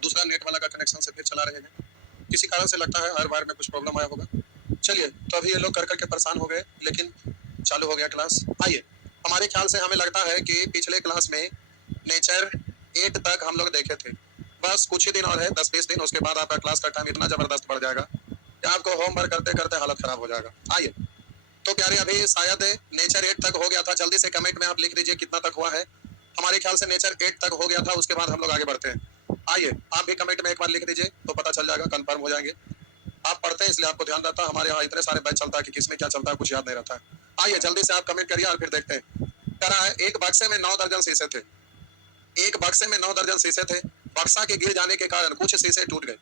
दूसरा नेट वाला का कनेक्शन से फिर चला रहे हैं। किसी कारण से लगता है हर बार में कुछ प्रॉब्लम आया होगा। चलिए, तो अभी ये लोग कर करके परेशान हो गए, लेकिन चालू हो गया क्लास। आइए, हमारे ख्याल से हमें लगता है कि पिछले क्लास में नेचर 8 तक हम लोग देखे थे। बस कुछ ही दिन और है, 10-20 दिन, उसके बाद आपका क्लास का टाइम इतना जबरदस्त बढ़ जाएगा कि आपको होमवर्क करते करते हालत खराब हो जाएगा। आइए, तो प्यारे अभी शायद नेचर 8 तक हो गया था। जल्दी से कमेंट में आप लिख दीजिए कितना तक हुआ है। हमारे ख्याल से नेचर 8 तक हो गया था, उसके बाद हम लोग आगे बढ़ते हैं। आइए, आप भी कमेंट में एक बार लिख दीजिए तो पता चल जाएगा, कंफर्म हो जाएंगे। आप पढ़ते हैं इसलिए आपको ध्यान रहता है। हमारे यहाँ इतने सारे बैच चलता है कि किसमें क्या चलता है कुछ याद नहीं रहता है। आइए जल्दी से आप कमेंट करिए और फिर देखते हैं। कह रहा है एक बक्से में 9 दर्जन शीशे थे। एक बक्से में 9 दर्जन शीशे थे। बक्सा के गिर जाने के कारण कुछ शीशे टूट गए।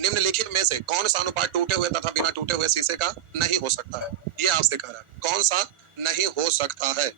निम्नलिखित में से कौन सा अनुपात टूटे हुए तथा बिना टूटे हुए शीशे का नहीं हो सकता है? ये आपसे कह रहा है, कौन सा नहीं हो सकता है।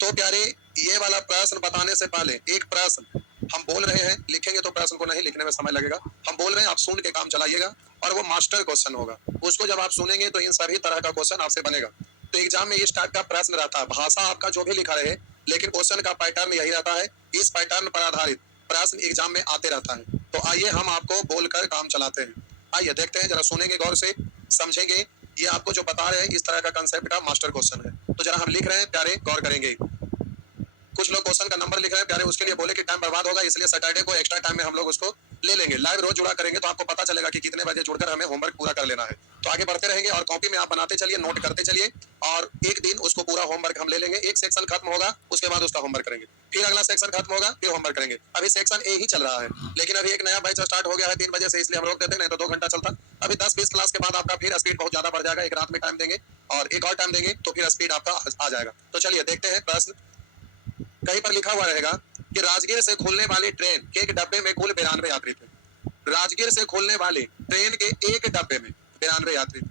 तो प्यारे, ये वाला प्रश्न बताने से पहले एक प्रश्न हम बोल रहे हैं, लिखेंगे तो प्रश्न को नहीं लिखने में समय लगेगा। हम बोल रहे हैं, आप सुन के काम चलाइएगा और वो मास्टर क्वेश्चन होगा। उसको जब आप सुनेंगे तो इन सभी तरह का क्वेश्चन आपसे बनेगा। तो एग्जाम में इस टाइप का प्रश्न रहता है। भाषा आपका जो भी लिखा रहे, लेकिन क्वेश्चन का पैटर्न यही रहता है। इस पैटर्न पर आधारित प्रश्न एग्जाम में आते रहता है। तो आइए हम आपको बोलकर काम चलाते हैं। आइए देखते हैं, जरा सुनेंगे गौर से, समझेंगे। ये आपको जो बता रहे हैं इस तरह का कंसेप्ट का मास्टर क्वेश्चन है। तो जरा हम लिख रहे हैं प्यारे, गौर करेंगे। कुछ लोग क्वेश्चन का नंबर लिख रहे हैं प्यारे, उसके लिए बोले कि टाइम बर्बाद होगा, इसलिए सैटरडे को एक्स्ट्रा टाइम में हम लोग उसको ले लेंगे। लाइव रोज जुड़ा करेंगे तो आपको पता चलेगा कि कितने बजे जुड़कर हमें होमवर्क पूरा कर लेना है। तो आगे बढ़ते रहेंगे और कॉपी में आप बनाते चलिए, नोट करते चलिए और एक दिन उसको पूरा होमवर्क हम ले लेंगे। एक सेक्शन खत्म होगा, उसके बाद उसका होमवर्क करेंगे, फिर अगला सेक्शन खत्म होगा, फिर होमवर्क करेंगे। अभी सेक्शन ए ही चल रहा है, लेकिन अभी एक नया बैच स्टार्ट हो गया है 3 बजे से, इसलिए हम रोक देते, नहीं तो 2 घंटा चलता। अभी 10-20 क्लास के बाद आपका फिर स्पीड बहुत ज्यादा बढ़ जाएगा। एक रात में टाइम देंगे और एक और टाइम देंगे तो फिर स्पीड आपका आ जाएगा। तो चलिए देखते हैं प्रश्न। कहीं पर लिखा हुआ रहेगा कि राजगीर से खुलने वाली ट्रेन के एक डब्बे में कुल 92 यात्री थे। राजगीर से खुलने वाली ट्रेन के एक डब्बे में 92 यात्री थे।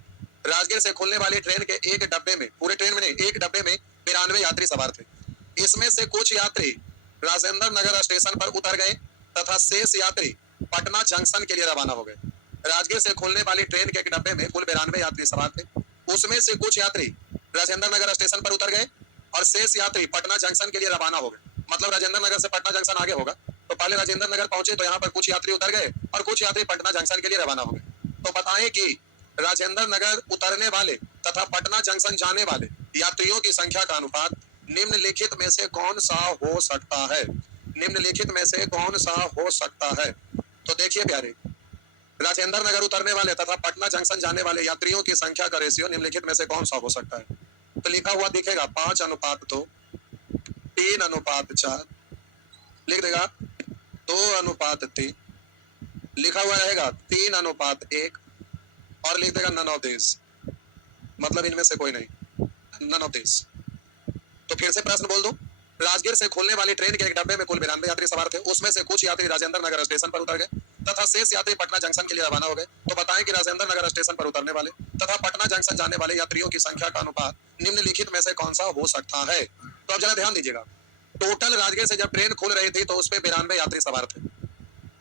राजगीर से खुलने वाली ट्रेन के एक डब्बे में, पूरे ट्रेन में नहीं, एक डब्बे में 92 यात्री सवार थे। इसमें से कुछ यात्री राजेंद्र नगर स्टेशन पर उतर गए तथा शेष यात्री पटना जंक्शन के लिए रवाना हो गए। राजगीर से खुलने वाली ट्रेन के एक डब्बे में कुल 92 यात्री सवार थे। उसमें से कुछ यात्री राजेंद्र नगर स्टेशन पर उतर गए और शेष यात्री पटना जंक्शन के लिए रवाना हो गए। मतलब राजेंद्र नगर से पटना जंक्शन आगे होगा, तो पहले राजेंद्र नगर पहुंचे तो यहाँ पर कुछ यात्री उतर गए और कुछ यात्री पटना जंक्शन के लिए रवाना हो गए। तो बताएं कि राजेंद्र नगर उतरने वाले तथा पटना जंक्शन जाने वाले यात्रियों की संख्या का अनुपात निम्नलिखित में से कौन सा हो सकता है? निम्नलिखित में से कौन सा हो सकता है? तो देखिए प्यारे, राजेंद्र नगर उतरने वाले तथा पटना जंक्शन जाने वाले यात्रियों की संख्या का रेशियो निम्नलिखित में से कौन सा हो सकता है? तो लिखा हुआ दिखेगा 5:2, 3:4, लिख देगा 2:3, लिखा हुआ रहेगा 3:1 और लिख देगा नन ऑफ दिस, मतलब इनमें से कोई नहीं, नन ऑफ दिस। तो फिर से प्रश्न बोल दो। राजगीर से खुलने वाली ट्रेन के एक डब्बे में कुल 92 यात्री सवार थे। उसमें से कुछ यात्री राजेंद्र नगर स्टेशन पर उतर गए तथा शेष यात्री पटना जंक्शन के लिए रवाना हो गए। तो बताएं कि राजेंद्र नगर स्टेशन पर उतरने वाले तथा पटना जंक्शन जाने वाले यात्रियों की संख्या का अनुपात निम्नलिखित में से कौन सा हो सकता है? तो अब जरा ध्यान दीजिएगा। टोटल राजगीर से जब ट्रेन खुल रही थी तो उसपे 92 यात्री सवार थे।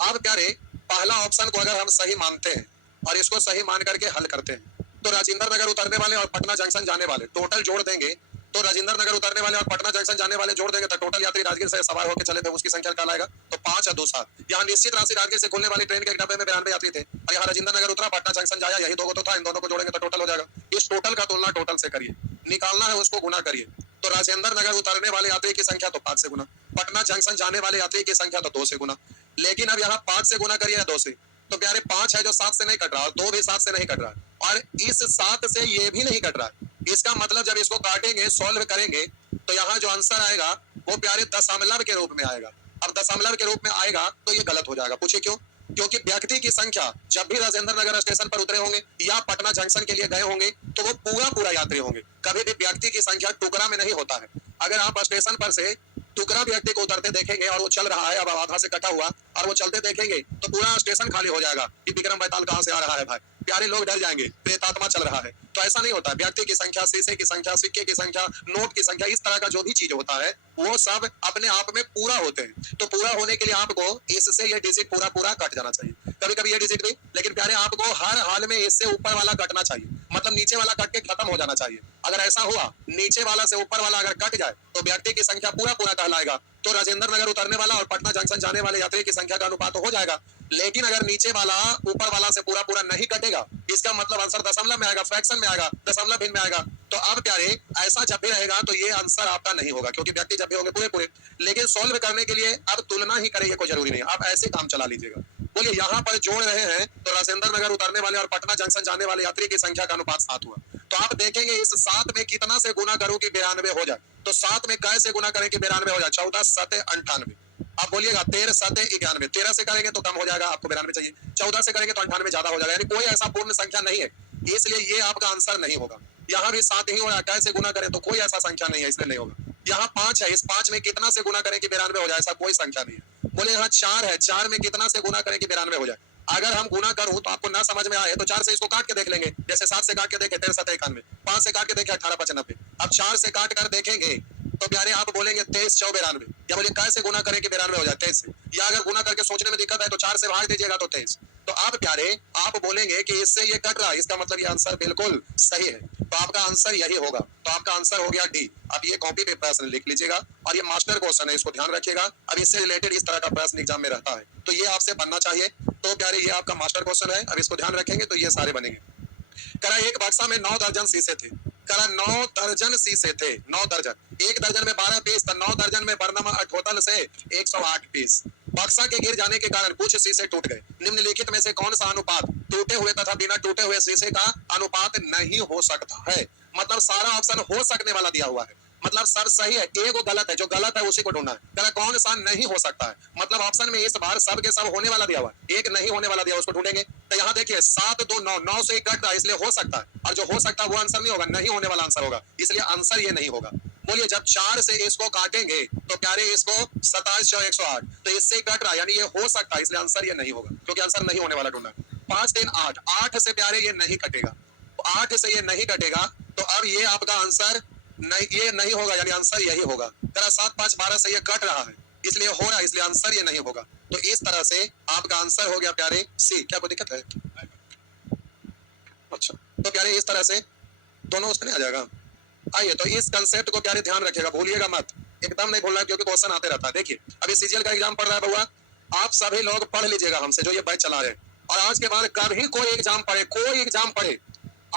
अब प्यारे, पहला ऑप्शन को अगर हम सही मानते हैं और इसको सही मान करके हल करते हैं तो राजेंद्र नगर उतरने वाले और पटना जंक्शन जाने वाले टोटल जोड़ देंगे, तो राजेंद्र नगर उतरने वाले और पटना जंक्शन जाने वाले जोड़ देंगे तो टोटल यात्री राजगीर से सवार होकर चले थे उसकी संख्या क्या लाएगा? तो 5 और 2 7। यहाँ निश्चित राशि राजगीर से खुलने वाली ट्रेन के एक डब्बे में 92 यात्री थे और यहाँ राजेंद्र नगर उतरा, पटना जंक्शन जाया, यही दो तो था, इन दोनों को जोड़ेंगे तो टोटल हो जाएगा। इस टोटल का तुलना टोटल से करिए, निकालना है उसको गुना करिए। तो राजेंद्र नगर उतरने वाले यात्री की संख्या तो 5 से गुना, पटना जंक्शन जाने वाले यात्री की संख्या तो 2 से गुना। लेकिन अब यहाँ 5 से गुना करिए 2 से, तो प्यारे 5 है जो 7 से नहीं कट रहा और 2 भी 7 से नहीं कट रहा और इस 7 से ये भी नहीं कट रहा है। इसका मतलब जब इसको काटेंगे, सॉल्व करेंगे तो यहाँ जो आंसर आएगा वो प्यारे दशमलव के रूप में आएगा। अब दशमलव के रूप में आएगा तो ये गलत हो जाएगा। पूछिए क्यों? क्योंकि व्यक्ति की संख्या जब भी राजेंद्र नगर स्टेशन पर उतरे होंगे या पटना जंक्शन के लिए गए होंगे तो वो पूरा पूरा यात्री होंगे। कभी भी व्यक्ति की संख्या टुकड़ा में नहीं होता है। अगर आप स्टेशन पर से टुकड़ा व्यक्ति को उतरते देखेंगे और वो चल रहा है, अब आधा से कटा हुआ, और वो चलते देखेंगे तो पूरा स्टेशन खाली हो जाएगा कि विक्रम बैताल कहां से आ रहा है भाई, प्यारे लोग डर जाएंगे, प्रेतात्मा चल रहा है। तो ऐसा नहीं होता। व्यक्ति की संख्या, शीशे की संख्या, सिक्के की संख्या, नोट की संख्या, इस तरह का जो भी चीज होता है वो सब अपने आप में पूरा होते हैं। तो पूरा होने के लिए आपको इससे ये डिजिट पूरा पूरा कट जाना चाहिए। कभी कभी ये डिजिट भी, लेकिन प्यारे आपको हर हाल में इससे ऊपर वाला कटना चाहिए, मतलब नीचे वाला कट के खत्म हो जाना चाहिए। अगर ऐसा हुआ, नीचे वाला से ऊपर वाला अगर कट जाए तो व्यक्ति की संख्या पूरा पूरा कहलाएगा। तो राजेंद्र नगर उतरने वाला और पटना जंक्शन जाने वाले यात्री की संख्या का अनुपात हो जाएगा। लेकिन अगर नीचे वाला ऊपर वाला से पूरा पूरा नहीं कटेगा, इसका मतलब आंसर दशमलव में आएगा, फ्रैक्शन में आएगा, दशमलव भिन्न में आएगा। तो अब प्यारे ऐसा जब भी रहेगा तो ये आंसर आपका नहीं होगा, क्योंकि व्यक्ति जब भी होंगे पूरे पूरे। लेकिन सोल्व करने के लिए अब तुलना ही करेंगे, कोई जरूरी नहीं, आप ऐसे काम चला लीजिएगा। बोलिए यहाँ पर जोड़ रहे हैं तो राजेंद्र नगर उतरने वाले और पटना जंक्शन जाने वाले यात्री की संख्या का अनुपात 7 हुआ। तो आप देखेंगे इस 7 में कितना से गुना करूं कि 92 हो जाए। तो 7 में कैसे गुना करें कि 92 हो जाए? 14 7 98। आप बोलिएगा 13 7 91। 13 से करेंगे तो कम हो जाएगा, आपको 92 चाहिए। 14 से करेंगे तो 98 ज्यादा हो जाएगा, यानी कोई ऐसा पूर्ण संख्या नहीं है, इसलिए ये आपका आंसर नहीं होगा। यहाँ भी 7 ही हो रहा है, कैसे गुना करें तो कोई ऐसा संख्या नहीं है, इसलिए नहीं होगा। यहाँ 5 है, इस 5 में कितना से गुना करें कि 92 हो जाए? ऐसा कोई संख्या नहीं है। बोले यहाँ 4 है, 4 में कितना से गुना करें कि 92 हो जाए? अगर हम गुना करूं तो आपको ना समझ में आए तो 4 से इसको काट के देख लेंगे, जैसे 7 से काट के देखे 13 7 91, 5 से काट के देखे 18 95। अब 4 से काट कर देखेंगे तो प्यारे आप बोलेंगे 23 4 92, या बोलिए कैसे गुना करें कि 92 हो जाए? 23 से, या अगर गुना करके सोचने में दिक्कत है तो 4 से भाग दीजिएगा तो 23। तो अब प्यारे आप बोलेंगे कि इससे ये कट रहा है, इसका मतलब ये आंसर बिल्कुल सही है, तो आपका आंसर यही होगा। तो आपका आंसर हो गया डी। अब ये कॉपी पे प्रश्न लिख लीजिएगा, और ये मास्टर क्वेश्चन है, इसको ध्यान रखिएगा। अब इससे रिलेटेड इस तरह का प्रश्न एग्जाम में रहता है, तो ये आपसे बनना चाहिए। तो प्यारे ये आपका मास्टर क्वेश्चन है, अब इसको ध्यान रखेंगे तो ये सारे बनेंगे। करा एक बक्सा में 9 दर्जन शीशे थे। करा 9 दर्जन शीशे थे, 9 दर्जन। एक दर्जन में 12 पीस, तो 9 दर्जन में बर्नमा अठोतल से 108 पीस। बक्सा के गिर जाने के कारण कुछ शीशे टूट गए। निम्नलिखित में से कौन सा अनुपात टूटे हुए तथा बिना टूटे हुए शीशे का अनुपात नहीं हो सकता है? मतलब सारा ऑप्शन हो सकने वाला दिया हुआ है, मतलब सर सही है, एक गलत है, जो गलत है उसी को ढूंढना है। कह कौन सा नहीं हो सकता है, मतलब ऑप्शन में इस बार सब के सब होने वाला दिया हुआ है, एक नहीं होने वाला दिया, उसको ढूंढेंगे। तो यहाँ देखिए 7 2 9, 9 से 1 कट रहा है, इसलिए हो सकता है, और जो हो सकता है वो आंसर नहीं होगा, नहीं होने वाला आंसर होगा, इसलिए आंसर ये नहीं होगा। बोलिए जब 4 से इसको काटेंगे तो प्यारे इसको 27 4 108, तो इससे कट रहा है, यानी ये हो सकता है, इसलिए आंसर ये नहीं होगा, क्योंकि आंसर नहीं होने वाला ढूंढना। 5 3 8, 8 से प्यारे ये नहीं कटेगा, 8 से ये नहीं कटेगा, तो अब ये आपका आंसर नहीं, ये नहीं होगा, यानी आंसर यही होगा। तेरा 7 5 12 से ये कट रहा है, इसलिए हो रहा है, इसलिए आंसर ये नहीं होगा। तो इस तरह से आपका आंसर हो गया प्यारे सी। क्या कोई दिक्कत है? अच्छा, तो प्यारे इस तरह से दोनों उसमें आ जाएगा। आइए, तो इस कंसेप्ट को प्यारे ध्यान रखिएगा, भूलिएगा मत, एकदम नहीं भूलना, क्योंकि क्वेश्चन आते रहता है। देखिए अभी सीजीएल का एग्जाम पढ़ रहा है बउआ, आप सभी लोग पढ़ लीजिएगा हमसे जो ये बैच चला रहे हैं, और आज के बाद कभी कोई एग्जाम पढ़े, कोई एग्जाम पढ़े,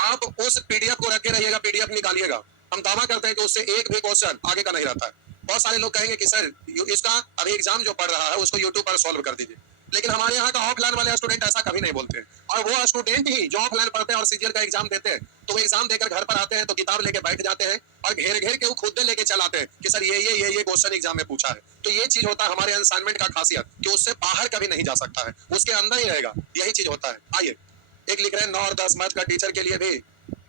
आप उस पीडीएफ को रखे रहिएगा, पीडीएफ निकालिएगा। हम दावा करते हैं कि उससे एक भी क्वेश्चन आगे का नहीं रहता है। बहुत सारे लोग कहेंगे कि सर इसका अभी एग्जाम जो पढ़ रहा है उसको यूट्यूब पर सॉल्व कर दीजिए, लेकिन हमारे यहाँ का ऑफलाइन वाले स्टूडेंट ऐसा कभी नहीं बोलते हैं। और वो स्टूडेंट ही जो ऑफलाइन पढ़ते हैं और सीजीएल का एग्जाम देते हैं, तो वो एग्जाम देकर घर पर आते हैं तो किताब लेके बैठ जाते हैं और घेर घेर के वो खुद लेके चलाते हैं कि सर ये क्वेश्चन एग्जाम में पूछा है। तो ये चीज होता है हमारे असाइनमेंट का खासियत, कि उससे बाहर कभी नहीं जा सकता है, उसके अंदर ही रहेगा, यही चीज होता है। आइए, एक लिख रहे हैं 9 और 10 मैथ का टीचर के लिए भी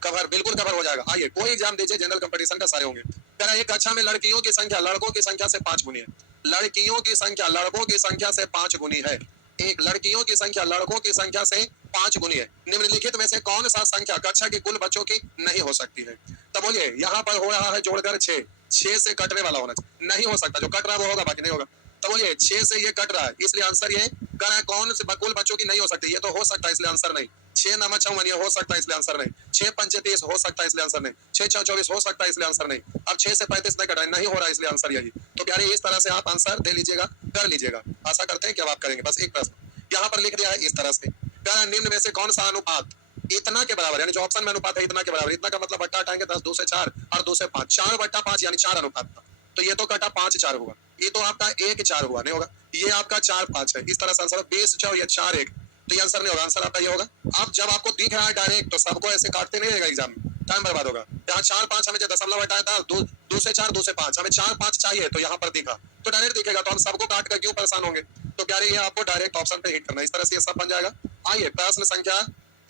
कवर, बिल्कुल कवर हो जाएगा। आइए, कोई एग्जाम दीजिए, जनरल कंपटीशन का सारे होंगे। कह एक कक्षा में लड़कियों की संख्या लड़कों की संख्या से 5 गुनी है। लड़कियों की संख्या लड़कों की संख्या से 5 गुनी है। एक लड़कियों की संख्या लड़कों की संख्या से 5 गुनी है। निम्नलिखित में से कौन सा संख्या कक्षा के कुल बच्चों की नहीं हो सकती है? तो बोलिए यहाँ पर हो रहा है जोड़कर 6, 6 से कटने वाला होना चाहिए, नहीं हो सकता, जो कट रहा वो होगा, बाकी नहीं होगा। तो बोलिए 6 से ये कट रहा है, इसलिए आंसर ये कर रहा है, कौन से कुल बच्चों की नहीं हो सकती? ये तो हो सकता है, इसलिए आंसर नहीं। 6 9 54 हो सकता है, इसलिए आंसर नहीं। 6 5 30 हो सकता है, इसलिए आंसर नहीं। 6 6 24 हो सकता है, इसलिए आंसर नहीं। अब 6 से 35 नहीं कट रहा है, नहीं हो रहा है, इसलिए आंसर यही। तो प्यारे इस तरह से आप आंसर दे लीजिएगा, कर लीजिएगा। आशा करते हैं कि अब आप करेंगे। बस एक प्रश्न यहाँ पर लिख दिया है इस तरह से, प्यारा निम्न में से कौन सा अनुपात इतना के बराबर, यानी जो ऑप्शन में अनुपात है इतना के बराबर, इतना का मतलब बट्टा हटाएंगे 10 2 से 4 और 2 से 5, 4 बट्टा 5 यानी 4 अनुपात था, तो ये तो कटा 5 4 हुआ, ये तो आपका 1 4 हुआ, नहीं होगा। ये आपका 4 5 है, इस तरह से आंसर 20 4 या 4 1, तो ये आंसर नहीं होगा, आंसर आपका ये होगा। आप जब आपको दिख रहा है डायरेक्ट तो सबको ऐसे काटते नहीं रहेगा एग्जाम में, टाइम बर्बाद होगा। यहाँ 4 5 हमें जो दशमलव हटाया था 2 से 4 2 से 5, हमें 4 5 चाहिए, तो यहाँ पर दिखा तो डायरेक्ट दिखेगा, तो हम सबको काट कर क्यों परेशान होंगे? तो प्यारे ये आपको डायरेक्ट ऑप्शन पे हिट करना, इस तरह से ये सब बन जाएगा। आइए, प्रश्न संख्या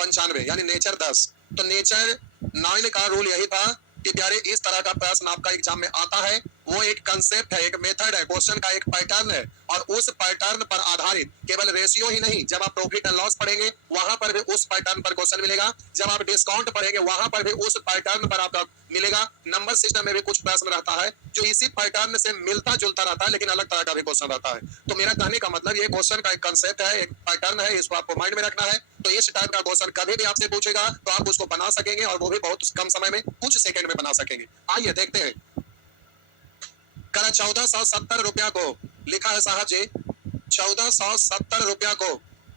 95 यानी नेचर 10। तो नेचर 9 का रूल यही था कि प्यारे इस तरह का प्रश्न आपका एग्जाम में आता है, वो एक कंसेप्ट है, एक मेथड है, क्वेश्चन का एक पैटर्न है, और उस पैटर्न पर आधारित केवल रेशियो ही नहीं, जब आप प्रॉफिट एंड लॉस पढ़ेंगे वहां पर भी उस पैटर्न पर क्वेश्चन मिलेगा, जब आप डिस्काउंट पढ़ेंगे वहां पर भी उस पैटर्न पर आपका मिलेगा। नंबर सिस्टम में भी कुछ प्रश्न रहता है जो इसी पैटर्न से मिलता जुलता रहता है, लेकिन अलग तरह का भी क्वेश्चन रहता है। तो मेरा कहने का मतलब ये क्वेश्चन का एक कंसेप्ट है, एक पैटर्न है, इसको आपको माइंड में रखना है। तो इस टाइप का क्वेश्चन कभी भी आपसे पूछेगा तो आप उसको बना सकेंगे, और वो भी बहुत कम समय में, कुछ सेकंड में बना सकेंगे। आइए देखते हैं। करा 1470 रुपया को लिखा है साहब जी, 1470 रुपया को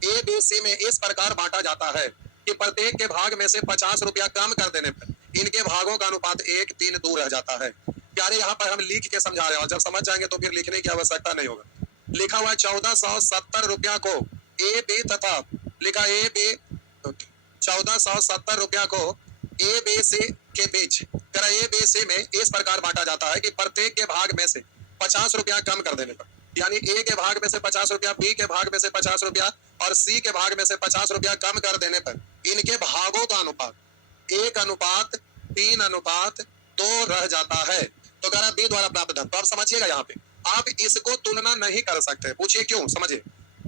ए बी सी में इस प्रकार बांटा जाता है कि प्रत्येक के भाग में से 50 रुपया कम कर देने पर इनके भागों का अनुपात 1:3 दूर रह जाता है। प्यारे यहाँ पर हम लिख के समझा रहे हैं और जब समझ जाएंगे तो फिर लिखने की आवश्यकता नहीं होगा। लिखा हुआ 1470 रुपया को ए बी तथा लिखा ए बी 1470 रुपया को ए बी सी के बीच ए बी सी में इस प्रकार बांटा जाता है कि प्रत्येक के भाग में से 50 रुपया कम कर देने पर, यानी ए के भाग में से 50 रुपया, बी के भाग में से 50 रुपया और सी के भाग में से 50 रुपया कम कर देने पर इनके भागों का अनुपात 1:3:2 रह जाता है। तो कह रहा बी द्वारा प्राप्त धन। तो आप समझिएगा यहाँ पे आप इसको तुलना नहीं कर सकते। पूछिए क्यों, समझिए।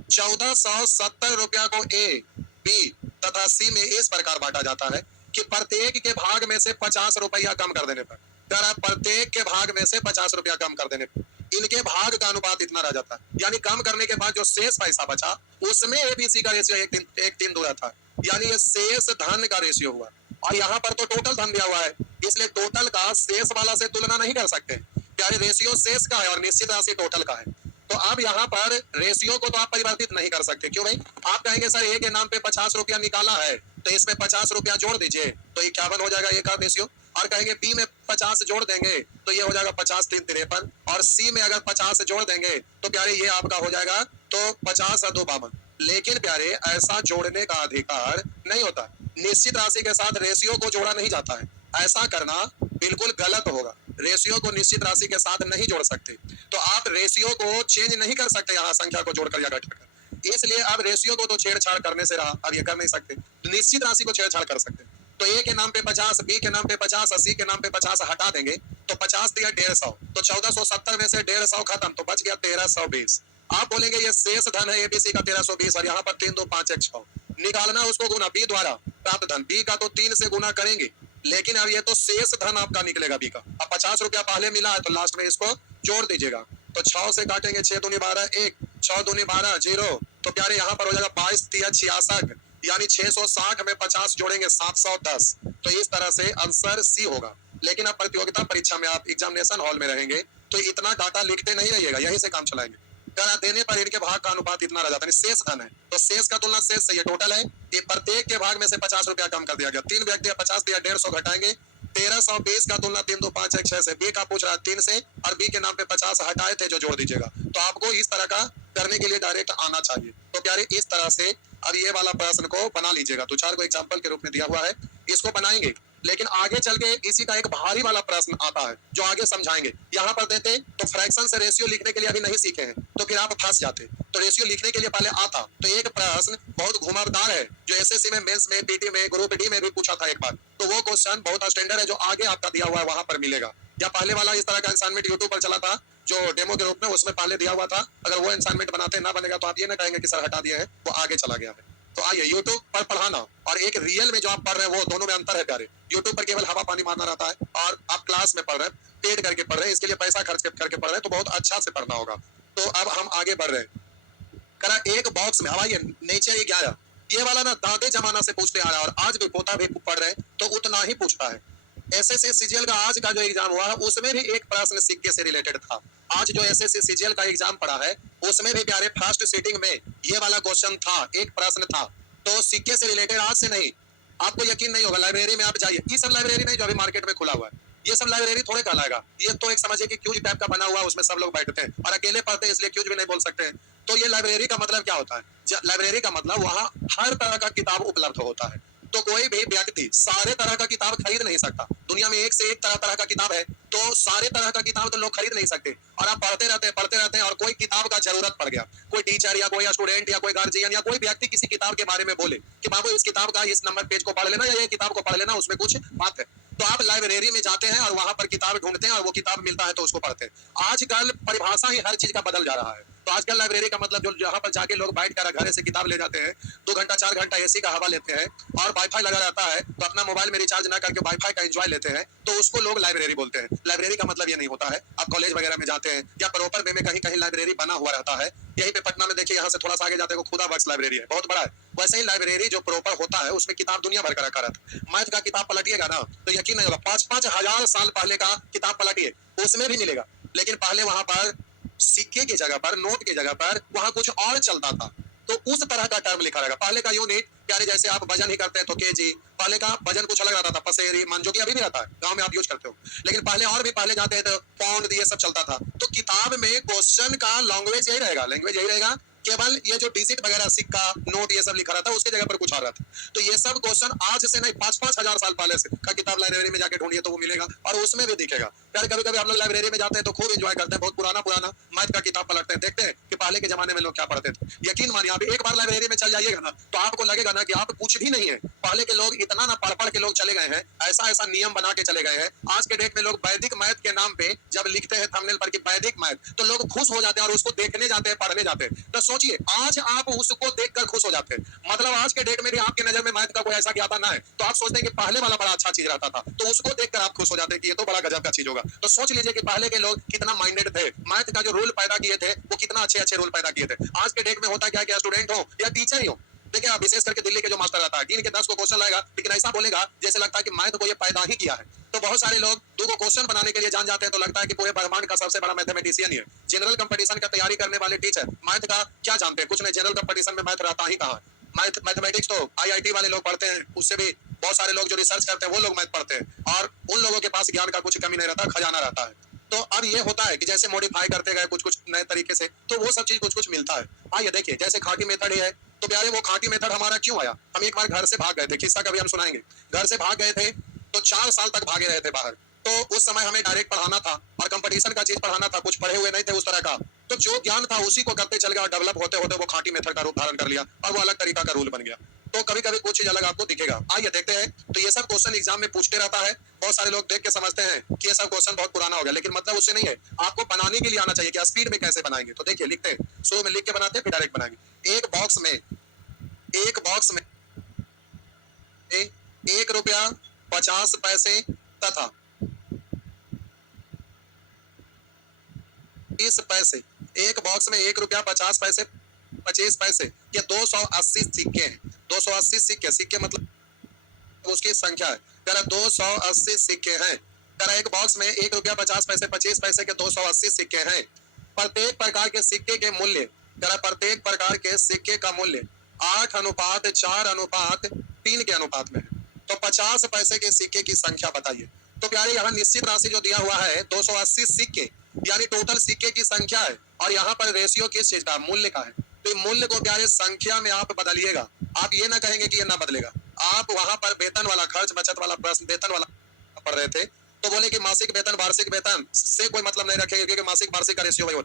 1470 रुपया को ए बी तथा सी में इस प्रकार बांटा जाता है कि प्रत्येक के भाग में से 50 रुपया कम कर देने पर, कह रहा प्रत्येक के भाग में से 50 रुपया कम कर देने पर इनके भाग का अनुपात इतना रह जाता है, यानी कम करने के बाद जो शेष पैसा बचा उसमें एबीसी का रेशियो 1:3 दूर था, यानी ये शेष धन का रेशियो हुआ। और यहाँ पर तो टोटल धन दिया हुआ है, इसलिए टोटल का शेष वाला से तुलना नहीं कर सकते। प्यारे रेशियो शेष का है और निश्चित राशि टोटल का है। तो अब यहाँ पर रेशियो को तो आप परिवर्तित नहीं कर सकते। क्यों भाई? आप कहेंगे सर ए के नाम पे 50 रुपया निकाला है तो इसमें 50 रुपया जोड़ दीजिए तो 51 हो जाएगा ए का रेशियो, और कहेंगे बी में 50 जोड़ देंगे तो ये हो जाएगा 50:3 और सी में अगर 50 जोड़ देंगे तो प्यारे ये आपका हो जाएगा तो 50:2 लेकिन प्यारे ऐसा जोड़ने का अधिकार नहीं होता। निश्चित राशि के साथ रेशियो को जोड़ा नहीं जाता है, ऐसा करना बिल्कुल गलत होगा। रेशियो को निश्चित राशि के साथ नहीं जोड़ सकते, तो आप रेशियो को चेंज नहीं कर सकते यहाँ संख्या को जोड़कर या घटाकर। इसलिए अब रेशियो को तो छेड़छाड़ करने से रहा, अब ये कर नहीं सकते। निश्चित राशि को छेड़छाड़ कर सकते, तो ए के नाम पे 50, बी के नाम पे 50, सी के नाम पे 50 हटा देंगे तो 50 दिया 150, तो 1470 में से 150 खत्म तो बच गया 1320। आप बोलेंगे ये शेष धन है एबीसी का 1320 और यहाँ पर 3 2 5 1 6 निकालना उसको गुना बी द्वारा प्राप्त धन, बी का तो 3 से गुना करेंगे, लेकिन अब ये तो शेष धन आपका निकलेगा बी का। अब 50 रुपया पहले मिला है तो लास्ट में इसको जोड़ दीजिएगा, तो 6 से काटेंगे 6 दूनी 12 1, 6 दूनी 12 0, तो प्यारे यहाँ पर हो जाएगा 22 3 66, यानी 660 में 50 जोड़ेंगे 710। तो इस तरह से आंसर सी होगा। लेकिन अब प्रतियोगिता परीक्षा में आप एग्जामिनेशन हॉल में रहेंगे तो इतना डाटा लिखते नहीं रहिएगा, यही से काम चलाएंगे। करा देने पर इनके भाग का अनुपात इतना रह जाता है, शेष धन है तो शेष का तुलना शेष से ये टोटल है, ये प्रत्येक के भाग में से 50 रुपया कम कर दिया गया। 3 व्यक्ति 50 दिया 150 घटाएंगे 1320 का तुलना 3 2 5 1 6 से, बी का पूछ रहा है 3 से और बी के नाम पे 50 हटाए थे जो जोड़ दीजिएगा। तो आपको इस तरह का करने के लिए डायरेक्ट आना चाहिए। तो प्यारे इस तरह से अब ये वाला प्रश्न को बना लीजिएगा, तो 4 को एग्जाम्पल के रूप में दिया हुआ है, इसको बनाएंगे। लेकिन आगे चल के इसी का एक भारी वाला प्रश्न आता है जो आगे समझाएंगे। यहाँ पर देते तो फ्रैक्शन से रेशियो लिखने के लिए अभी नहीं सीखे हैं तो फिर आप फंस जाते, तो रेशियो लिखने के लिए पहले आता। तो एक प्रश्न बहुत घुमावदार है जो एसएससी में, मेंस में, पीटी में, ग्रुप डी में भी पूछा था एक बार, तो वो क्वेश्चन बहुत स्टैंडर्ड है जो आगे आपका दिया हुआ है वहां पर मिलेगा। या पहले वाला इस तरह का असाइनमेंट यूट्यूब पर चला था जो डेमो के रूप में, उसमें पहले दिया हुआ था। अगर वो असाइनमेंट बनाते ना बनेगा तो आप ये ना कहेंगे कि सर हटा दिए हैं, वो आगे चला गया है। तो आइए यूट्यूब पर पढ़ाना और एक रियल में जो आप पढ़ रहे हैं वो दोनों में अंतर है प्यारे। यूट्यूब पर केवल हवा पानी मारना रहता है और आप क्लास में पढ़ रहे हैं, पेड करके पढ़ रहे हैं, इसके लिए पैसा खर्च करके पढ़ रहे हैं, तो बहुत अच्छा से पढ़ना होगा। तो अब हम आगे बढ़ रहे हैं। करा एक बॉक्स में हवाइए नीचे ही 11, ये वाला ना दादे जमाना से पूछते आ रहा है और आज भी पोता भी पढ़ रहे हैं तो उतना ही पूछता है। एसएससी सीजीएल का आज का जो एग्जाम हुआ है उसमें भी एक प्रश्न सिक्के से रिलेटेड था। आज जो एसएससी सीजीएल का एग्जाम पड़ा है उसमें भी प्यारे फर्स्ट सीटिंग में ये वाला क्वेश्चन था, एक प्रश्न था। तो सिक्के से रिलेटेड आज से नहीं, आपको यकीन नहीं होगा, लाइब्रेरी में आप जाइए, ये सब लाइब्रेरी नहीं जो अभी मार्केट में खुला हुआ है, ये सब लाइब्रेरी थोड़े कहलाएगा। ये तो एक समझिए कि क्यूज टाइप का बना हुआ है, उसमें सब लोग बैठते हैं और अकेले पढ़ते हैं इसलिए क्यूज भी नहीं बोल सकते हैं। तो ये लाइब्रेरी का मतलब क्या होता है? लाइब्रेरी का मतलब वहाँ हर तरह का किताब उपलब्ध होता है, तो कोई भी व्यक्ति सारे तरह का किताब खरीद नहीं सकता। दुनिया में एक से एक तरह का किताब है, तो सारे तरह का किताब तो लोग खरीद नहीं सकते और आप पढ़ते रहते हैं और कोई किताब का जरूरत पड़ गया, कोई टीचर या कोई स्टूडेंट या कोई गार्जियन या कोई व्यक्ति किसी किताब के बारे में बोले कि बाबू इस किताब का इस नंबर पेज को पढ़ लेना या ये किताब को पढ़ लेना, उसमें कुछ बात है, तो आप लाइब्रेरी में जाते हैं और वहां पर किताब ढूंढते हैं और वो किताब मिलता है तो उसको पढ़ते हैं। आजकल परिभाषा ही हर चीज का बदल जा रहा है। तो आजकल लाइब्रेरी का मतलब जो जहाँ पर जाके लोग बैठ कर घर से किताब ले जाते हैं, 2 घंटा 4 घंटा एसी का हवा लेते हैं और वाईफाई लगा रहता है तो अपना मोबाइल में रिचार्ज ना करके वाईफाई का एंजॉय लेते हैं, तो उसको लोग लाइब्रेरी बोलते हैं। लाइब्रेरी का मतलब ये नहीं होता है। आप कॉलेज वगैरह में जाते हैं या प्रॉपर वे में कहीं कहीं लाइब्रेरी बना हुआ रहता है। यहीं पे पटना में देखिए, यहाँ से थोड़ा सा आगे जाते हैं खुदा बख्श लाइब्रेरी है, बहुत बड़ा है। वैसे ही लाइब्रेरी जो प्रॉपर होता है उसमें किताब दुनिया भर का रखा रहता है। मैथ का किताब पलटिएगा ना तो यकीन नहीं होगा, 5-5 हजार साल पहले का किताब पलटिए उसमें भी मिलेगा। लेकिन पहले वहां पर सिक्के की जगह पर, नोट की जगह पर वहां कुछ और चलता था। तो उस तरह का टर्म लिखा रहेगा। पहले का यूनिट प्यारे जैसे आप वजन ही करते हैं तो केजी, पहले का वजन कुछ अलग रहता था, पसेरी, मन, जो कि अभी भी रहता है, गांव में आप यूज करते हो, लेकिन पहले और भी पहले जाते हैं तो पाउंड ये सब चलता था। तो किताब में क्वेश्चन का लैंग्वेज यही रहेगा, लैंग्वेज यही रहेगा, केवल ये जो डिजिट वगैरह, सिक्का, नोट, ये सब लिखा रहता है, उसके जगह पर कुछ और रहता है। तो ये सब क्वेश्चन आज से नहीं, 5,000 साल पहले से का किताब लाइब्रेरी में जाके ढूंढिए तो वो मिलेगा और उसमें भी दिखेगा। यार कभी कभी हम लोग लाइब्रेरी में जाते हैं तो खूब एंजॉय करते हैं, बहुत पुराना पुराना मैथ का किताब पलटते हैं, देखते हैं कि पहले के जमाने में लोग क्या पढ़ते थे। यकीन मानिए आप एक बार लाइब्रेरी में चल जाइएगा ना तो आपको लगेगा ना कि आप कुछ भी नहीं है। पहले के लोग इतना ना पढ़ पढ़ के लोग चले गए हैं, ऐसा ऐसा नियम बना के चले गए हैं। आज के डेट में लोग वैदिक मैथ के नाम पे जब लिखते हैं थंबनेल पर कि वैदिक मैथ, तो लोग खुश हो जाते हैं और उसको देखने जाते हैं, पढ़ने जाते हैं। तो सोचिए आज आप उसको देखकर खुश हो जाते हैं, मतलब आज के डेट में भी आपकी नजर में मैथ का कोई ऐसा ज्ञाता ना है तो आप सोचते हैं कि पहले वाला बड़ा अच्छा चीज रहता था, तो उसको देखकर आप खुश हो जाते हैं कि ये तो बड़ा गजब का चीज होगा। तो सोच लीजिए कि पहले के लोग कितना माइंडेड थे, मैथ का जो रूल पैदा किए थे वो कितना अच्छे अच्छे रूल पैदा किए थे। आज के डेट में होता क्या, स्टूडेंट हो या टीचर ही हो, देखिए आप विशेष करके दिल्ली के जो मास्टर रहता है, गिन के 10 को क्वेश्चन लाएगा, लेकिन ऐसा बोलेगा जैसे लगता है कि मैथ को ये पैदा ही किया है। तो बहुत सारे लोग 2 को क्वेश्चन बनाने के लिए जान जाते हैं तो लगता है कि पूरे ब्रह्मांड का सबसे बड़ा मैथमेटिशियन ही है। जनरल कंपटीशन का तैयारी करने वाले टीचर मैथ का क्या जानते हैं, कुछ नहीं, जनरल कंपटीशन में मैथ रहता ही कहाँ है। मैथमेटिक्स तो आईआईटी वाले लोग पढ़ते हैं, उससे भी बहुत सारे लोग जो रिसर्च करते हैं वो लोग मैथ पढ़ते हैं और उन लोगों के पास ज्ञान का कुछ कमी नहीं रहता, खजाना रहता है। तो अब ये होता है कि जैसे मॉडिफाई करते गए कुछ कुछ नए तरीके से, तो वो सब चीज कुछ कुछ मिलता है। आइए देखिए, जैसे खाटी मेथड ही है, तो प्यारे वो खाटी मेथड हमारा क्यों आया। हम एक बार घर से भाग गए थे, किस्सा कभी हम सुनाएंगे। घर से भाग गए थे तो 4 साल तक भागे रहे थे बाहर। तो उस समय हमें डायरेक्ट पढ़ाना था और कंपटीशन का चीज पढ़ाना था, कुछ पढ़े हुए नहीं थे उस तरह का। तो जो ज्ञान था उसी को करते चल गया और डेवलप होते होते वो खाटी मेथड का रूप धारण कर लिया और वो अलग तरीका का रूल बन गया। तो कभी कभी कुछ चीज अलग आपको दिखेगा। आइए देखते हैं। तो ये सब क्वेश्चन एग्जाम में पूछते रहता है। बहुत सारे लोग देख के समझते हैं कि ये सब क्वेश्चन बहुत पुराना हो गया, लेकिन मतलब उससे नहीं है, आपको बनाने के लिए आना चाहिए कि स्पीड में कैसे बनाएंगे। तो देखिए लिखते हैं, शुरू में लिख के बनाते हैं फिर डायरेक्ट बनाएंगे। एक बॉक्स में 1 रुपया 50 पैसे तथा 20 पैसे। एक बॉक्स में 1 रुपया 50 पैसे 25 पैसे, ये 280 सिक्के हैं। 280 सिक्के, सिक्के मतलब उसकी संख्या है। कह 280 सिक्के हैं। कह एक बॉक्स में 1 रुपया 50 पैसे 25 पैसे के 280 सिक्के हैं। प्रत्येक प्रकार के सिक्के के मूल्य, कह प्रत्येक प्रकार के सिक्के का मूल्य 8:4:3 के अनुपात में है। तो 50 पैसे के सिक्के की संख्या बताइए। तो प्यारे यहाँ निश्चित राशि जो दिया हुआ है 280 सिक्के, यानी टोटल सिक्के की संख्या है और यहाँ पर रेशियो किस चीज का, मूल्य का है। तो मूल्य को प्यारे संख्या में आप बदलिएगा। आप ये ना कहेंगे कि ये ना बदलेगा। आप वहां पर वेतन वाला, खर्च बचत वाला प्रश्न, वेतन वाला पढ़ रहे थे तो बोले कि मासिक वेतन वार्षिक वेतन से कोई मतलब नहीं रखेंगे क्योंकि मासिक वार्षिक का रेशियो वही,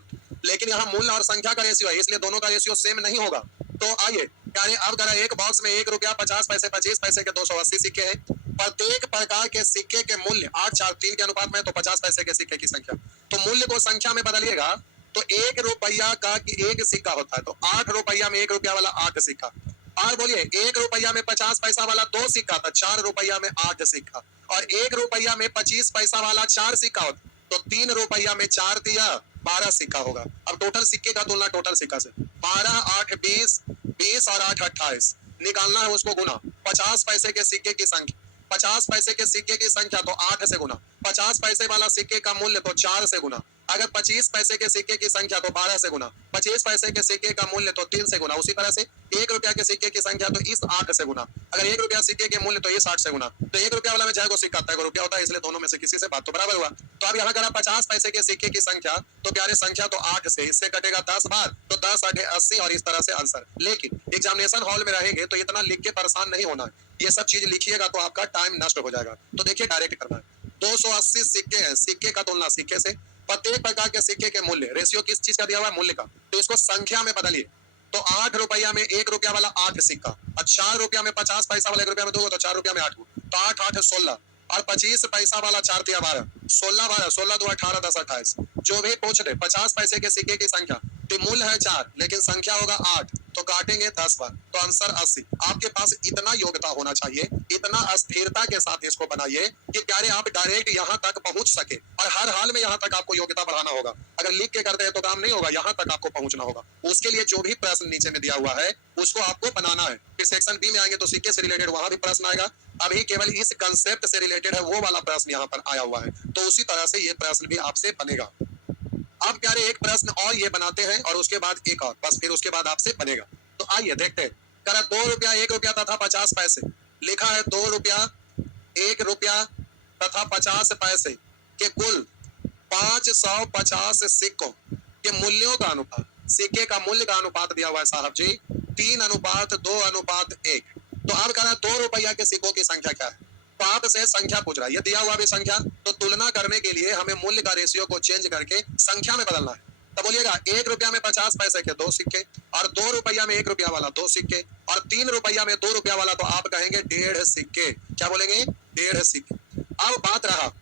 लेकिन यहाँ मूल्य और संख्या का रेशियो है, इसलिए दोनों का रेशियो सेम नहीं होगा। तो आइए यानी अब करा एक बॉक्स में 1 रुपया 50 पैसे 25 पैसे के 280 सिक्के हैं। प्रत्येक प्रकार के सिक्के के मूल्य 8:4:3 के अनुपात में, तो 50 पैसे के सिक्के की संख्या। तो मूल्य को संख्या में बदलिएगा तो 1 रुपया का एक सिक्का होता है, तो 8 रुपया में 1 रुपया वाला 8 सिक्का। और बोलिए 1 रुपया में 50 पैसा वाला 2 सिक्का था, 4 रुपया में 8 सिक्का। और 1 रुपया में 25 पैसा वाला 4 सिक्का होता, तो 3 रुपया में 4 दिया 12 सिक्का होगा। अब टोटल सिक्के का तुलना टोटल सिक्का से, 12 8 20, 20 और 8 28 निकालना है, उसको गुना 50 पैसे के सिक्के की संख्या। 50 पैसे के सिक्के की संख्या तो 8 से गुना, 50 पैसे वाला सिक्के का मूल्य तो 4 से गुना, अगर 25 पैसे के सिक्के की संख्या तो 12 से गुना, 25 पैसे के सिक्के का मूल्य तो 3 से गुना। उसी तरह से 1 रुपया के सिक्के की संख्या तो इस 8 से गुना, अगर 1 रुपया सिक्के के मूल्य तो इस 8 से गुना। तो 1 रुपया वाला में 6 को सिक्का 6 रुपया होता है, इसलिए दोनों में से किसी से बात तो बराबर हुआ। तो अब यहाँ करा 50 पैसे के सिक्के की संख्या, तो प्यारे संख्या तो 8 से, इससे कटेगा 10 बार, तो 10 8 80 और इस तरह से आंसर। लेकिन एग्जामिनेशन हॉल में रहेंगे तो इतना लिख के परेशान नहीं होना है, ये सब चीज लिखिएगा तो आपका टाइम नष्ट हो जाएगा। तो देखिए डायरेक्ट करना है। 280 सिक्के हैं, सिक्के का तुलना सिक्के से, प्रत्येक प्रकार के सिक्के के मूल्य, रेशियो किस चीज का दिया हुआ है, मूल्य का, तो इसको संख्या में बदलिए। तो 8 रुपया में 1 रुपया वाला 8 सिक्का, और 4 रुपया में 50 पैसा वाला 1 रुपया में 2, तो 4 रुपया में 8, तो 8 8 16, और 25 पैसा वाला 4 तिया 12, 16 12, 16 2 18, 10 28। जो भी पूछ रहे 50 पैसे के सिक्के की संख्या, तो मूल्य है 4 लेकिन संख्या होगा 8, तो काटेंगे 10 बार, तो आंसर 80। आपके पास इतना योग्यता होना चाहिए, इतना स्थिरता के साथ इसको बनाइए कि प्यारे आप डायरेक्ट यहाँ तक पहुंच सके, और हर हाल में यहाँ तक आपको योग्यता बढ़ाना होगा। अगर लिख के करते हैं तो काम नहीं होगा, यहाँ तक आपको पहुंचना होगा। उसके लिए जो भी प्रश्न नीचे में दिया हुआ है उसको आपको बनाना है। फिर सेक्शन बी में आएंगे तो सिक्के से रिलेटेड वहां भी प्रश्न आएगा। अभी केवल इस कंसेप्ट से रिलेटेड है वो वाला प्रश्न यहाँ पर आया हुआ है, तो उसी तरह से ये प्रश्न भी आपसे बनेगा। अब प्यारे एक प्रश्न और ये बनाते हैं और उसके बाद एक और, बस फिर उसके बाद आपसे बनेगा। तो आइए देखते हैं। करा 2 रुपया 1 रुपया तथा 50 पैसे, लिखा है 2 रुपया 1 रुपया तथा 50 पैसे के कुल 550 सिक्कों के मूल्यों का अनुपात, सिक्के का मूल्य का अनुपात दिया हुआ है साहब जी 3:2:1। तो अब कह रहा 2 रुपया के सिक्कों की संख्या क्या है, तो आपसे संख्या पूछ रहा है। ये दिया हुआ भी संख्या, तो तुलना करने के लिए हमें मूल्य का रेशियो को चेंज करके संख्या में बदलना है। तो बोलिएगा 1 रुपया में 50 पैसे के 2 सिक्के, और 2 रुपया में 1 रुपया वाला 2 सिक्के, और 3 रुपया में 2 रुपया वाला, तो आप कहेंगे 1.5 सिक्के। क्या बोलेंगे? 1.5 सिक्के। अब बात रहा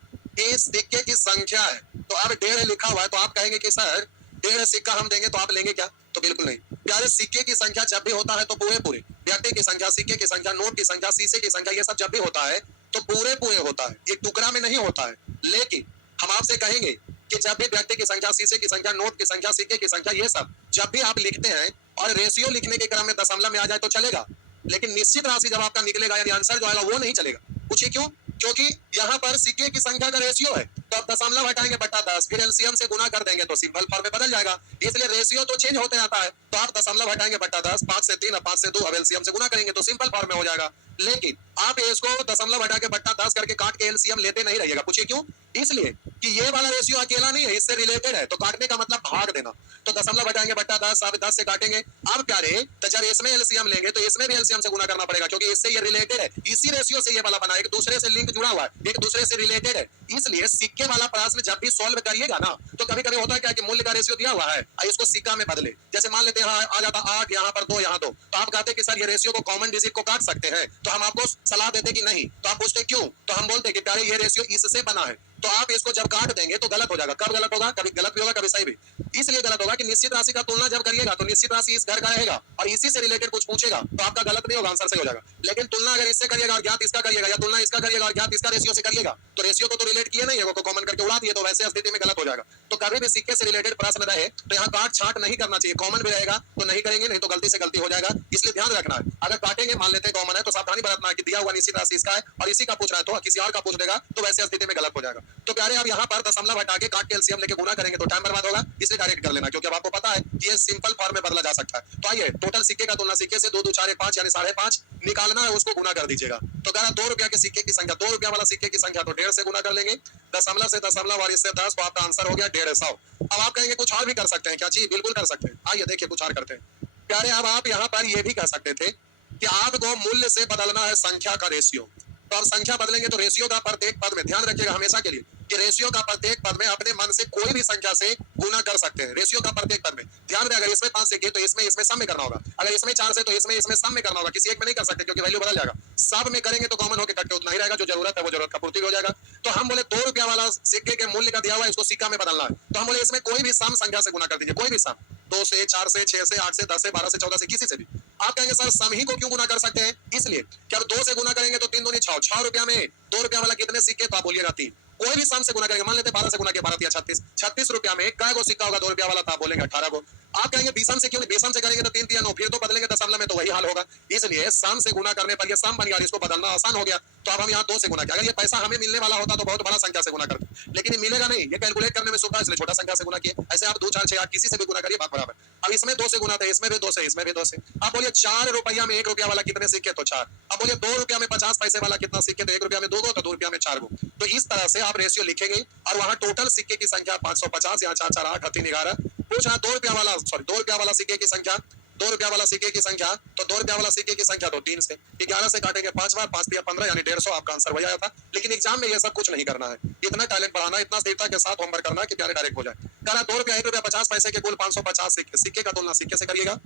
इस सिक्के की संख्या है, तो अब 1.5 लिखा हुआ है, तो आप कहेंगे कि सर 1.5 सिक्का हम देंगे तो आप लेंगे क्या? तो बिल्कुल नहीं प्यारे। सिक्के की संख्या जब भी होता है तो पूरे पूरे, व्यक्ति की संख्या, सिक्के की संख्या, नोट की संख्या, शीशे की संख्या, ये सब जब भी होता है तो पूरे पूरे होता है, एक टुकड़ा में नहीं होता है। लेकिन हम आपसे कहेंगे कि जब भी व्यक्ति की संख्या, शीशे की संख्या, नोट की संख्या, सिक्के की संख्या, ये सब जब भी आप लिखते हैं और रेशियो लिखने के क्रम में दशमलव में आ जाए तो चलेगा, लेकिन निश्चित राशि जब आपका निकलेगा यानी आंसर जो आएगा वो नहीं चलेगा। पूछिए क्यों? क्योंकि यहाँ पर सिक्के की संख्या का रेशियो है, तो आप दशमलव हटाएंगे बटा 10, फिर एलसीएम से गुना कर देंगे तो सिंपल फॉर्म में बदल जाएगा। इसलिए रेशियो तो चेंज होते रहता है, तो आप दशमलव हटाएंगे बटा 10, 5 से 3 और 5 से 2, अब एलसीएम से गुना करेंगे तो सिंपल फॉर्म में हो जाएगा। लेकिन आप इसको दशमलव हटा के बट्टा 10 करके काट के एलसीएम लेते नहीं रहिएगा। पूछिए क्यों? इसलिए कि ये वाला रेशियो अकेला नहीं है, इससे रिलेटेड है, तो काटने का मतलब भाग देना। तो दशमलव हटाएंगे बट्टा 10, आप 10 से काटेंगे। अब प्यारे तो जब इसमें एलसीएम लेंगे तो इसमें भी एलसीएम से गुना करना पड़ेगा, क्योंकि इससे ये रिलेटेड है, इसी रेशियो से ये वाला बना है, एक दूसरे से लिंक जुड़ा हुआ है, एक दूसरे से रिलेटेड है। इसलिए सिक्के वाला प्रश्न जब भी सॉल्व करिएगा ना, तो कभी कभी होता है क्या कि मूल्य का रेशियो दिया हुआ है और इसको सिक्का में बदले। जैसे मान लेते हैं आ जाता 8, यहाँ पर 2, यहाँ 2, तो आप कहते कि सर ये रेशियो को कॉमन डिजिट को काट सकते हैं, तो हम आपको सलाह देते कि नहीं। तो आप पूछते क्यों? तो हम बोलते कि प्यारे ये रेशियो इससे बना है, तो आप इसको जब काट देंगे तो गलत हो जाएगा। कब गलत होगा? कभी गलत भी होगा, कभी सही भी। इसलिए गलत होगा कि निश्चित राशि का तुलना जब करिएगा तो निश्चित राशि इस घर का रहेगा और इसी से रिलेटेड कुछ पूछेगा तो आपका गलत नहीं होगा, आंसर सही हो जाएगा। लेकिन तुलना अगर इससे करिएगा और ज्ञात इसका करिएगा, या तुलना इसका करिएगा और ज्ञात इसका रेशियो से करिएगा, तो रेशियो को तो रिलेट किए नहीं है, वो कॉमन करके उड़ा दिए, तो वैसे स्थिति में गलत हो जाएगा। तो कभी भी सिक्के से रिलेटेड प्रश्न रहे तो यहाँ काट छाट नहीं करना चाहिए, कॉमन भी रहेगा तो नहीं करेंगे, नहीं तो गलती से गलती हो जाएगा। इसलिए ध्यान रखना है, अगर काटेंगे मान लेते कॉमन है तो सावधानी बरतना है कि दिया हुआ निश्चित राशि इसका है और इसी का पूछ रहा है तो किसी और का पूछ देगा तो वैसे स्थिति में गलत हो जाएगा। तो प्यारे आप यहाँ पर दशमलव हटा के काट के एलसीएम लेके गुना करेंगे तो टाइम बर्बाद होगा, इसलिए डायरेक्ट कर लेना, क्योंकि अब आपको पता है कि ये सिंपल फॉर्म में बदला जा सकता है। तो आइए टोटल सिक्के का तुलना सिक्के से 2 2 4 5 यानी 5.5 निकालना है, उसको गुना कर दीजिएगा। तो कह रहा 2 रुपया के सिक्के की संख्या, 2 रुपया वाला सिक्के की संख्या तो 1.5 से गुना कर लेंगे, दशमलव से दशमलव और इससे 10, तो आपका आंसर हो गया 150। अब आप कहेंगे कुछ और भी कर सकते हैं क्या? जी बिल्कुल कर सकते हैं। आइए देखिए कुछ और करते हैं प्यारे। अब आप यहाँ पर ये भी कह सकते थे कि आपको मूल्य से बदलना है संख्या का रेशियो, तो आप संख्या बदलेंगे तो रेशियो का प्रत्येक पद में, ध्यान रखिएगा हमेशा के लिए कि रेशियो का प्रत्येक पद में अपने मन से कोई भी संख्या से गुना कर सकते हैं। रेशियो का प्रत्येक पद में ध्यान रहे, अगर इसमें 5 से तो इसमें सम में करना होगा, अगर इसमें 4 से तो इसमें सम में करना होगा, किसी एक में नहीं कर सकते क्योंकि वैल्यू बदल जाएगा। सब में करेंगे तो कॉमन होकर कट के उतना ही रहेगा, जो जरूरत है वो जरूरत का पूर्ति हो जाएगा। तो हम बोले 2 रुपया वाला सिक्के के मूल्य का दिया हुआ है, इसको सिक्का में बदलना है, तो हम बोले इसमें कोई भी सम संख्या से गुना कर दीजिए, कोई भी सम, 2 से 4 से 6 से 8 से 10 से 12 से 14 से किसी से भी। आप कहेंगे सर सम ही को क्यों गुना कर सकते हैं? इसलिए कि अब 2 से गुना करेंगे तो 3 दूनी 6, 6 रुपया में 2 रुपया वाला कितने सिक्के, तो आप बोलिएगा 3। कोई भी सम से गुना करेंगे, मान लेते 12 से गुना किया 12 या 36, 36 रुपया में कै गो सिक्का होगा 2 रुपया वाला, तो आप बोलेंगे 18 गो। आप कहेंगे बीसम से क्यों नहीं? बीसम से करेंगे तो 3 3 9, फिर तो बदलेंगे दशमलव में तो वही हाल होगा। इसलिए सम से गुना करने पर ये सम बन गया, इसको बदलना आसान हो गया। तो अब हम यहाँ 2 से गुना किया। अगर ये पैसा हमें मिलने वाला होता तो बहुत बड़ा संख्या से गुना करते, लेकिन ये मिलेगा नहीं, ये कैलकुलेट करने में सुविधा, इसलिए छोटा संख्या से गुना किए। ऐसे आप 2 4 6 8 किसी से भी गुना करिए, बात बराबर। अब इसमें 2 से गुना थे, इसमें भी 2 से, इसमें भी 2 से। आप बोलिए 4 रुपया में 1 रुपया वाला कितने सिक्के, तो 4। अब बोलिए 2 रुपया में 50 पैसे वाला कितना सिक्के, तो 1 रुपया में 2 गो, तो 2 रुपया में 4 गो। तो इस तरह से आप रेशियो लिखेंगे और वहां टोटल सिक्के की संख्या 550, यहाँ 4 4 8 3 11। पूछ रहा 2 रुपया वाला, सॉरी 2 रुपया वाला सिक्के की संख्या, 2 रुपया वाला सिक्के की संख्या, तो 2 रुपया वाला सिक्के की संख्या तो 3 से, 11 से काटेंगे 5 बार, 5 दिया 15 यानी 150, आपका आंसर वही आया था। लेकिन एग्जाम में ये सब कुछ नहीं करना है, इतना टैलेंट बढ़ाना, इतना स्थिरता के साथ होमवर्क करना है कि प्यारे डायरेक्ट हो जाए। कह रहा 2 रुपया 1 रुपया 50 पैसे के कुल 550 सिक्के, सिक्के का तुलना सिक्के से करिएगा।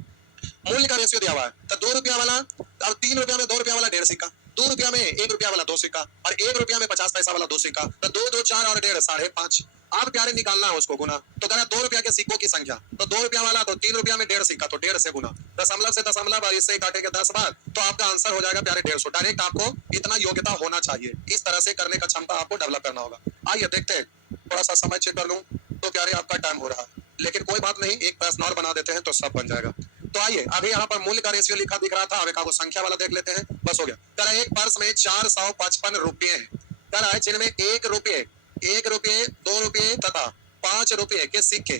मूल्य का रेशियो दिया हुआ है, तो 2 रुपया वाला, अब 3 रुपया में 2 रुपया वाला 1.5 सिक्का, 2 रुपया में 1 रुपया वाला 2 सिक्का, और 1 रुपया में 50 पैसा वाला 2 सिक्का, तो 2 2 4 और 1.5 5.5। आप प्यारे निकालना है उसको गुना, तो कह रहा 2 रुपया के सिक्कों की संख्या, तो 2 रुपया वाला तो 3 रुपया में 1.5 सिक्का, तो 1.5 से गुना, दशमलव से दशमलव और इससे काटेंगे 10 बार, तो आपका आंसर हो जाएगा प्यारे 150। डायरेक्ट आपको इतना योग्यता होना चाहिए, इस तरह से करने का क्षमता आपको डेवलप करना होगा। आइए देखते हैं, थोड़ा सा समय चेक कर लूं, तो प्यारे आपका टाइम हो रहा है, लेकिन कोई बात नहीं, एक प्रश्न और बना देते हैं तो सब बन जाएगा। तो आइए अभी यहाँ पर मूल्य का रेशियो लिखा दिख रहा था, अब एक संख्या वाला देख लेते हैं, बस हो गया। कह रहा है एक पर्स में 455 रुपये हैं, कह रहा है जिनमें 1 रुपये 2 रुपये तथा 5 रुपये के सिक्के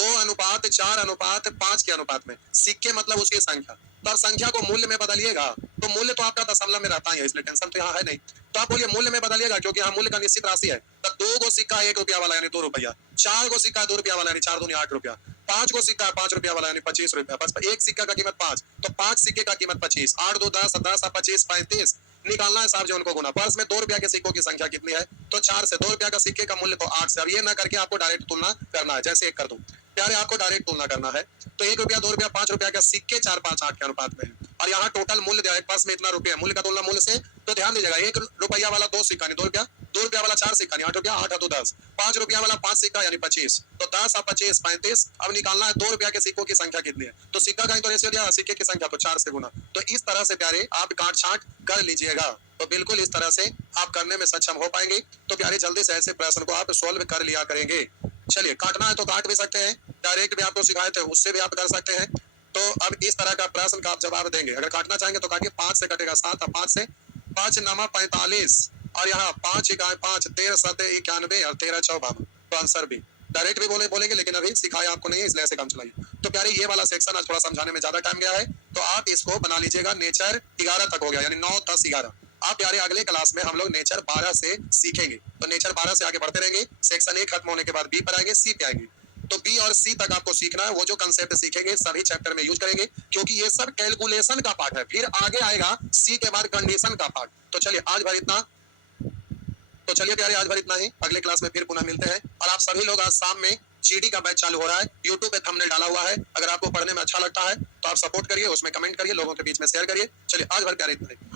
2:4:5 के अनुपात में। सिक्के मतलब उसकी संख्या। तो अब संख्या को मूल्य में बदलिएगा तो मूल्य तो आपका दशमलव में रहता ही है, इसलिए टेंशन तो यहाँ है नहीं। तो आप बोलिए मूल्य में बदलिएगा क्योंकि यहाँ मूल्य का निश्चित राशि है। तो 2 गो सिक्का 1 रुपया वाला यानी 2 रुपया, 4 गो सिक्का 2 रुपया वाला यानी 4 दूनी 8 रुपया, 5 गो सिक्का 5 रुपया वाला यानी 25 रुपया। बस एक सिक्का का कीमत 5, तो 5 सिक्के का कीमत 25, 8 2 10, 10 25 35। निकालना है साहब जो उनको गुना। पर्स में 2 रुपया के सिक्कों की संख्या कितनी है? तो 4 से। 2 रुपया का सिक्के का मूल्य तो 8 से। अब ये ना करके आपको डायरेक्ट तुलना करना है, जैसे एक कर दूं प्यारे, आपको डायरेक्ट तुलना करना है। तो 1 रुपया 2 रुपया 5 रुपया का सिक्के 4 5 8 के अनुपात में है और यहाँ टोटल मूल्य दिया है पर्स में इतना रुपया, मूल्य का तुलना मूल्य से। तो ध्यान दीजिएगा 1 रुपया वाला 2 सिक्का नहीं 2 रुपया, 2 रुपया वाला 4 सिक्का नहीं 8 रुपया, 8 2 10, 5 रुपया वाला 5 सिक्का यानी 25, तो 10 और 25 35। अब निकालना है 2 रुपया के सिक्कों की संख्या कितनी है? तो सिक्का का ही तो रेशियो दिया, सिक्के की संख्या तो 4 से गुना। तो इस तरह से प्यारे आप काट छांट कर लीजिएगा, तो बिल्कुल इस तरह से आप करने में सक्षम हो पाएंगे। तो प्यारे जल्दी से ऐसे प्रश्न को आप सोल्व कर लिया करेंगे। चलिए काटना है तो काट भी सकते हैं, डायरेक्ट भी आपको सिखाए थे उससे भी आप कर सकते हैं। तो अब इस तरह का प्रश्न का आप जवाब देंगे। अगर काटना चाहेंगे तो काटिए, 5 से कटेगा 7 और 5 से 5 9 45 और यहाँ 5 इकाई 5 13 7 91 और 13 54। तो आंसर भी डायरेक्ट भी बोलेंगे, लेकिन अभी सिखाया आपको नहीं है इसलिए ऐसे काम चलाइए। तो प्यारे ये वाला सेक्शन आज थोड़ा समझाने में ज्यादा टाइम गया है, तो आप इसको बना लीजिएगा। नेचर 11 तक हो गया यानी 9 10 11। आप प्यारे अगले क्लास में हम लोग नेचर 12 से सीखेंगे। तो नेचर 12 से आगे बढ़ते रहेंगे। सेक्शन ए खत्म होने के बाद बी पर आएंगे, सी पे आएंगे। तो बी और सी तक आपको सीखना है। वो जो कंसेप्ट सीखेंगे सभी चैप्टर में यूज करेंगे क्योंकि ये सब कैलकुलेशन का पार्ट है। फिर आगे आएगा सी के बाद कंडीशन का पार्ट। तो चलिए आज भर इतना। तो चलिए प्यारे आज भर इतना ही, अगले क्लास में फिर पुनः मिलते हैं। और आप सभी लोग आज शाम में जीडी का बैच चालू हो रहा है, यूट्यूब पे थंबनेल डाला हुआ है। अगर आपको पढ़ने में अच्छा लगता है तो आप सपोर्ट करिए, उसमें कमेंट करिए, लोगों के बीच में शेयर करिए। चलिए आज भर प्यारे इतना ही।